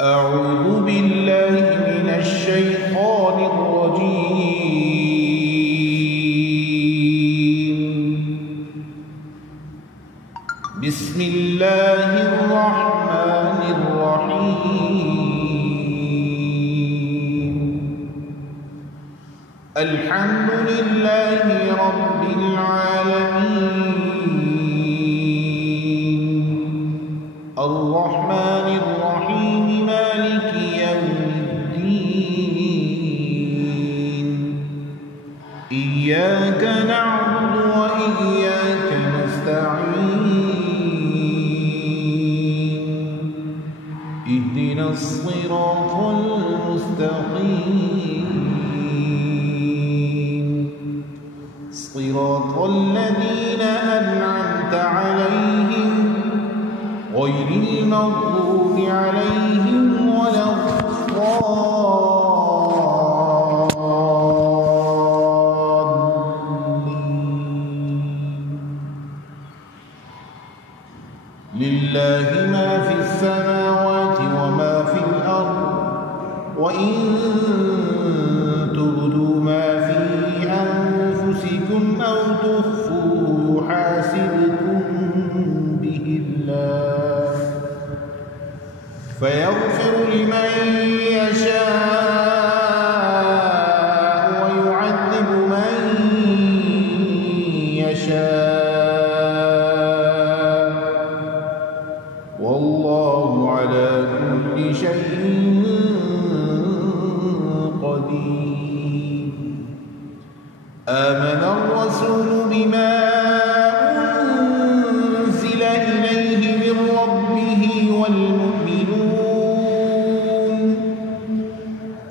أعوذ بالله من الشيطان الرجيم. بسم الله الرحمن الرحيم. الحمد لله رب العالمين، الرحمن الرحيم، مالك يوم الدين. إياك نعبد وإياك نستعين. اهدنا الصراط المستقيم، صراط الذين أنعمت عليهم غير المغضوب عليهم ولا الضالين. لله ما في السماوات وما في الأرض، وإن تبدوا ما في أنفسكم أو تخفوه يحاسبكم به الله، فيغفر لمن يشاء ويعذب من يشاء، والله على كل شيء قدير. آمن الرسول بما أنزل إليه من ربه والمؤمنون،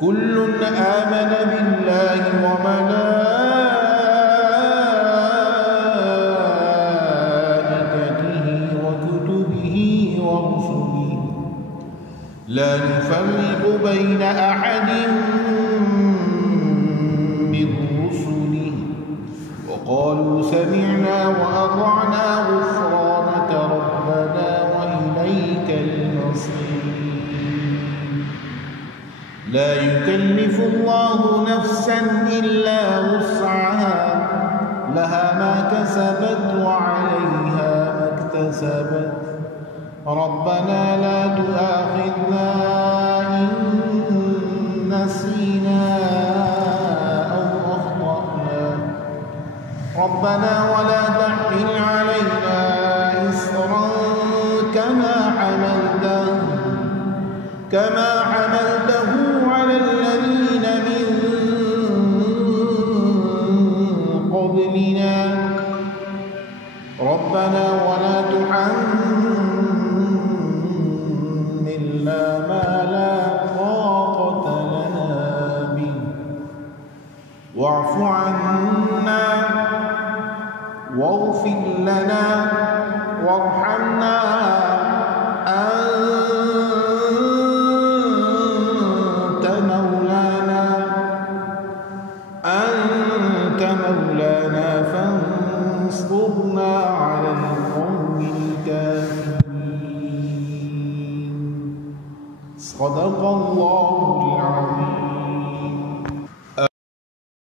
كل آمن بالله وملائكته وكتبه ورسله، لا نفرق بين أحد من رسله، وقالوا سمعنا وأطعنا غفرانك ربنا وإليك المصير. لا يكلف الله نفسا إلا وسعها، لها ما كسبت وعليها ما اكتسبت. ربنا لا تؤاخذنا إن نسينا أو أخطأنا، ربنا ولا تحمل علينا إصرا كما حملته